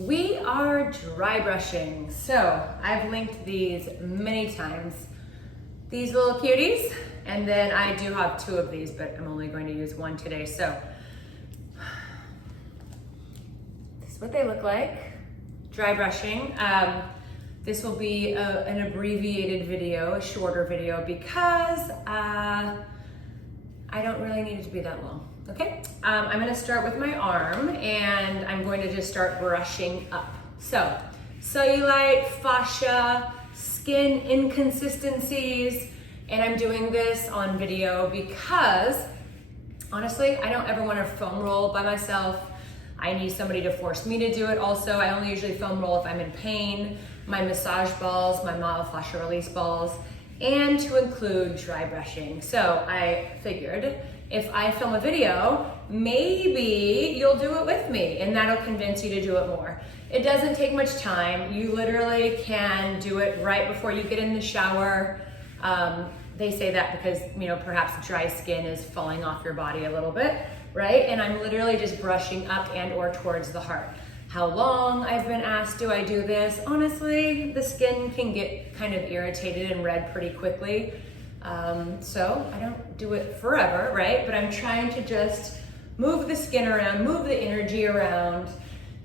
We are dry brushing. So I've linked these many times. These little cuties, and then I do have two of these, but I'm only going to use one today. So this is what they look like, dry brushing. This will be an abbreviated video, a shorter video, because I don't really need it to be that long, okay? I'm gonna start with my arm, and I'm going to just start brushing up. So, cellulite, fascia, skin inconsistencies, and I'm doing this on video because, honestly, I don't ever wanna foam roll by myself. I need somebody to force me to do it also. I only usually foam roll if I'm in pain, my massage balls, my myofascial release balls, and to include dry brushing. So I figured if I film a video, maybe you'll do it with me and that'll convince you to do it more. It doesn't take much time. You literally can do it right before you get in the shower. They say that because, perhaps dry skin is falling off your body a little bit, right? And I'm literally just brushing up and or towards the heart. How long I've been asked, do I do this? Honestly, the skin can get kind of irritated and red pretty quickly. So I don't do it forever, right? But I'm trying to just move the skin around, move the energy around,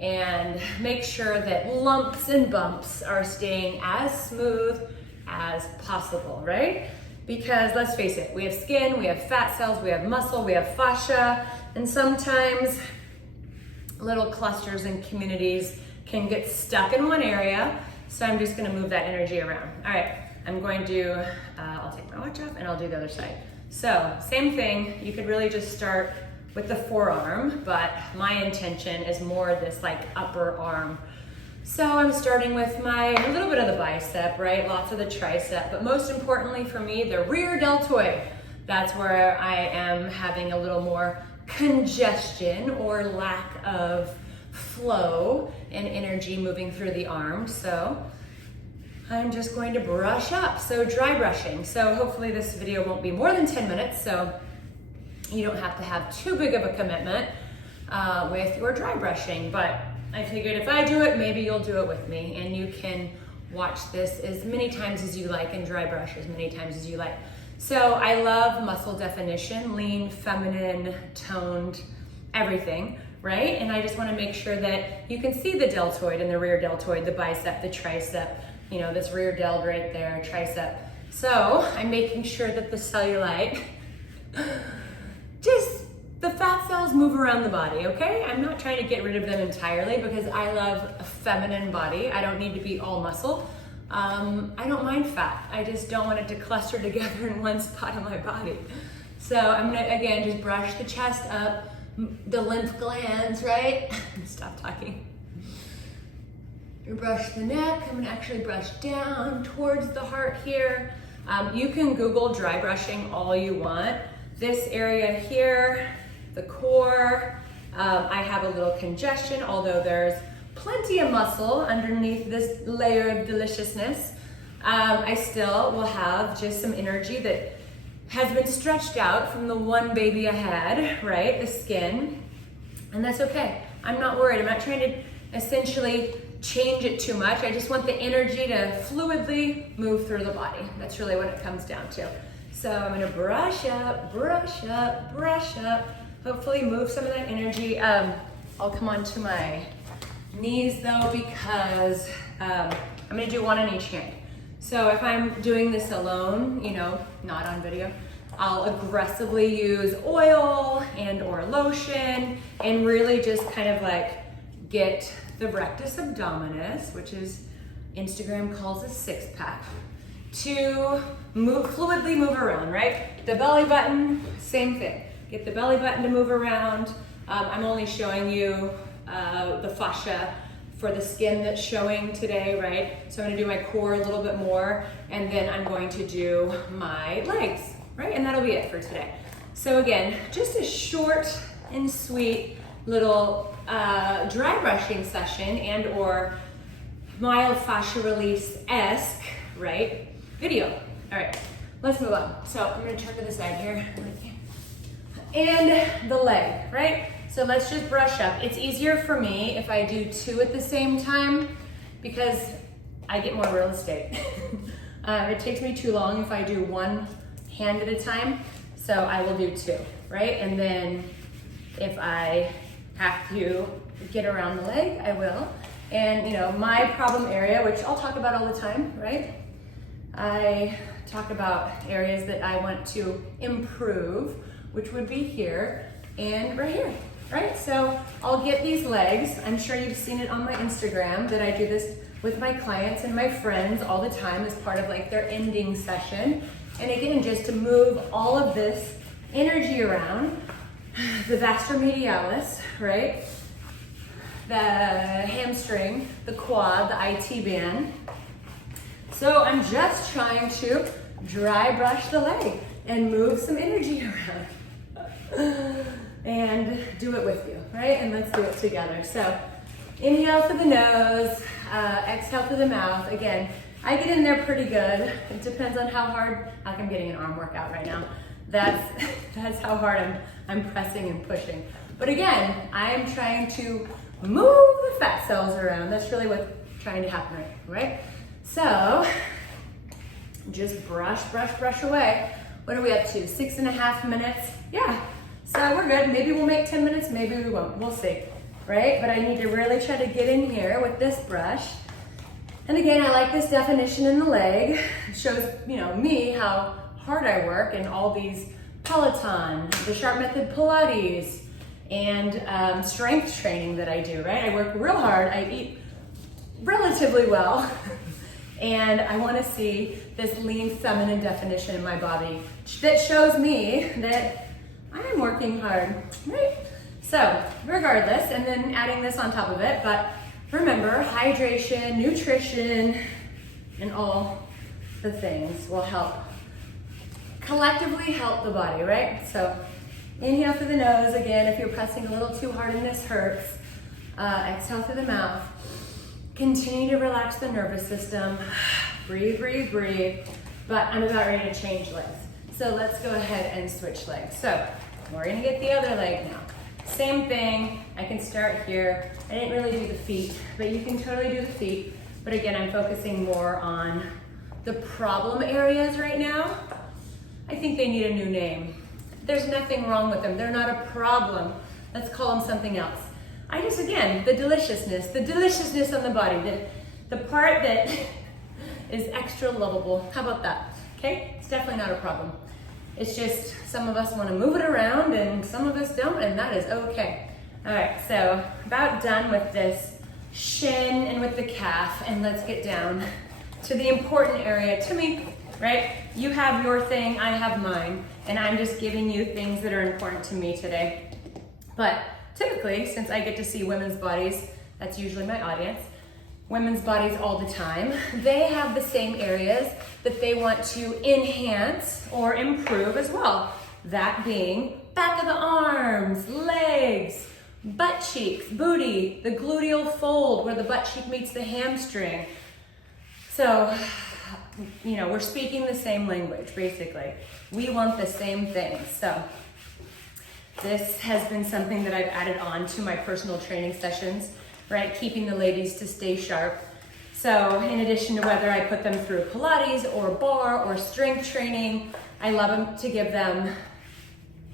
and make sure that lumps and bumps are staying as smooth as possible, right? Because let's face it, we have skin, we have fat cells, we have muscle, we have fascia, and sometimes little clusters and communities can get stuck in one area. So I'm just gonna move that energy around. All right, I'm going to, I'll take my watch off and I'll do the other side. So same thing, you could really just start with the forearm, but my intention is more this like upper arm. So I'm starting with a little bit of the bicep, right? Lots of the tricep, but most importantly for me, the rear deltoid. That's where I am having a little more congestion or lack of flow and energy moving through the arm. So I'm just going to brush up. So dry brushing. So hopefully this video won't be more than 10 minutes. So you don't have to have too big of a commitment with your dry brushing, but I figured if I do it, maybe you'll do it with me, and you can watch this as many times as you like and dry brush as many times as you like. So I love muscle definition, lean, feminine, toned, everything, right? And I just wanna make sure that you can see the deltoid and the rear deltoid, the bicep, the tricep, this rear delt right there, tricep. So I'm making sure that the cellulite, the fat cells move around the body, okay? I'm not trying to get rid of them entirely because I love a feminine body. I don't need to be all muscle. I don't mind fat. I just don't want it to cluster together in one spot of my body. So I'm gonna, again, just brush the chest up, the lymph glands, right? Stop talking. Brush the neck. I'm gonna actually brush down towards the heart here. You can Google dry brushing all you want. This area here, the core, I have a little congestion, although there's plenty of muscle underneath this layer of deliciousness. I still will have just some energy that has been stretched out from the one baby I had, right? The skin, and that's okay. I'm not worried. I'm not trying to essentially change it too much. I just want the energy to fluidly move through the body. That's really what it comes down to. So I'm gonna brush up, brush up, brush up. Hopefully move some of that energy. I'll come onto my knees though, because I'm gonna do one on each hand. So if I'm doing this alone, not on video, I'll aggressively use oil and or lotion and really just kind of like get the rectus abdominis, which is Instagram calls a six pack, to fluidly move around, right? The belly button, same thing. Get the belly button to move around. I'm only showing you the fascia for the skin that's showing today, right? So I'm gonna do my core a little bit more, and then I'm going to do my legs, right? And that'll be it for today. So again, just a short and sweet little dry brushing session and or myofascial release-esque, right, video. All right, let's move on. So I'm gonna turn to the side here. And the leg, right? So let's just brush up. It's easier for me if I do 2 at the same time because I get more real estate. It takes me too long if I do 1 hand at a time. So I will do 2, right? And then if I have to get around the leg, I will. And you know, my problem area, which I'll talk about all the time, right? I talk about areas that I want to improve, which would be here and right here, right? So I'll get these legs. I'm sure you've seen it on my Instagram that I do this with my clients and my friends all the time as part of like their ending session. And again, just to move all of this energy around, the vastus medialis, right? The hamstring, the quad, the IT band. So I'm just trying to dry brush the leg and move some energy around and do it with you, right? And let's do it together. So inhale through the nose, exhale through the mouth. Again, I get in there pretty good. It depends on how hard, like I'm getting an arm workout right now. That's how hard I'm pressing and pushing. But again, I'm trying to move the fat cells around. That's really what's trying to happen right? So just brush away. What are we up to? 6.5 minutes? Yeah, so we're good. Maybe we'll make 10 minutes, maybe we won't, we'll see, right? But I need to really try to get in here with this brush. And again, I like this definition in the leg. It shows, you know, me how hard I work in all these Peloton, the Sharp Method Pilates, and strength training that I do, right? I work real hard, I eat relatively well, and I wanna see this lean feminine definition in my body that shows me that I'm working hard, right? So regardless, and then adding this on top of it, but remember, hydration, nutrition, and all the things will help, collectively help the body, right? So inhale through the nose. Again, if you're pressing a little too hard and this hurts, exhale through the mouth. Continue to relax the nervous system. Breathe, breathe, breathe. But I'm about ready to change legs. So let's go ahead and switch legs. So we're gonna get the other leg now. Same thing, I can start here. I didn't really do the feet, but you can totally do the feet. But again, I'm focusing more on the problem areas right now. I think they need a new name. There's nothing wrong with them. They're not a problem. Let's call them something else. Again, the deliciousness on the body, the part that is extra lovable. How about that? Okay, it's definitely not a problem. It's just some of us want to move it around and some of us don't, and that is okay. All right, so about done with this shin and with the calf, and let's get down to the important area to me, right? You have your thing, I have mine, and I'm just giving you things that are important to me today. But typically, since I get to see women's bodies, that's usually my audience, women's bodies all the time, they have the same areas that they want to enhance or improve as well. That being back of the arms, legs, butt cheeks, booty, the gluteal fold where the butt cheek meets the hamstring. So, you know, we're speaking the same language, basically. We want the same things. So this has been something that I've added on to my personal training sessions, right? Keeping the ladies to stay sharp. So in addition to whether I put them through Pilates or bar or strength training, I love to give them,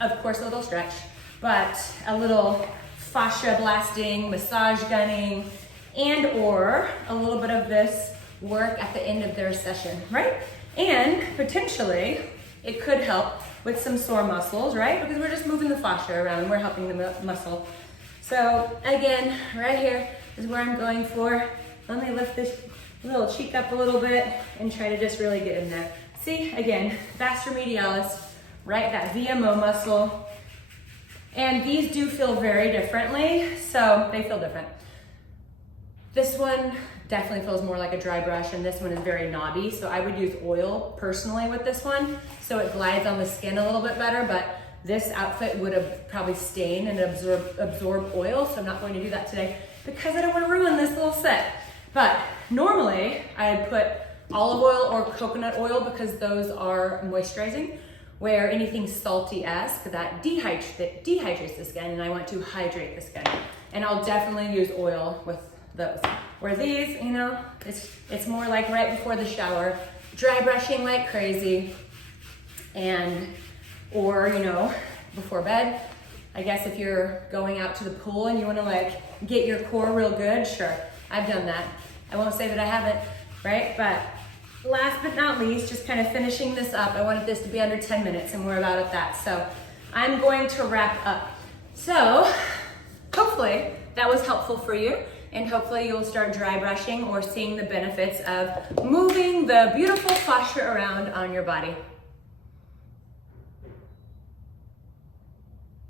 of course, a little stretch, but a little fascia blasting, massage gunning, and or a little bit of this work at the end of their session, right? And potentially it could help with some sore muscles, right? Because we're just moving the fascia around, we're helping the muscle. So again, right here is where I'm going for. Let me lift this little cheek up a little bit and try to just really get in there. See, again, vastus medialis, right? That VMO muscle. And these do feel very differently, so they feel different. This one definitely feels more like a dry brush, and this one is very knobby, so I would use oil personally with this one, so it glides on the skin a little bit better, but this outfit would have probably stained and absorb oil, so I'm not going to do that today because I don't want to ruin this little set. But normally I'd put olive oil or coconut oil because those are moisturizing, where anything salty-esque, that dehydrates the skin, and I want to hydrate the skin. And I'll definitely use oil with those. Where these, you know, it's more like right before the shower, dry brushing like crazy, or, you know, before bed. I guess if you're going out to the pool and you want to like get your core real good, sure, I've done that. I won't say that I haven't, right? But last but not least, just kind of finishing this up. I wanted this to be under 10 minutes and we're about at that. So I'm going to wrap up. So hopefully that was helpful for you, and hopefully you'll start dry brushing or seeing the benefits of moving the beautiful fascia around on your body.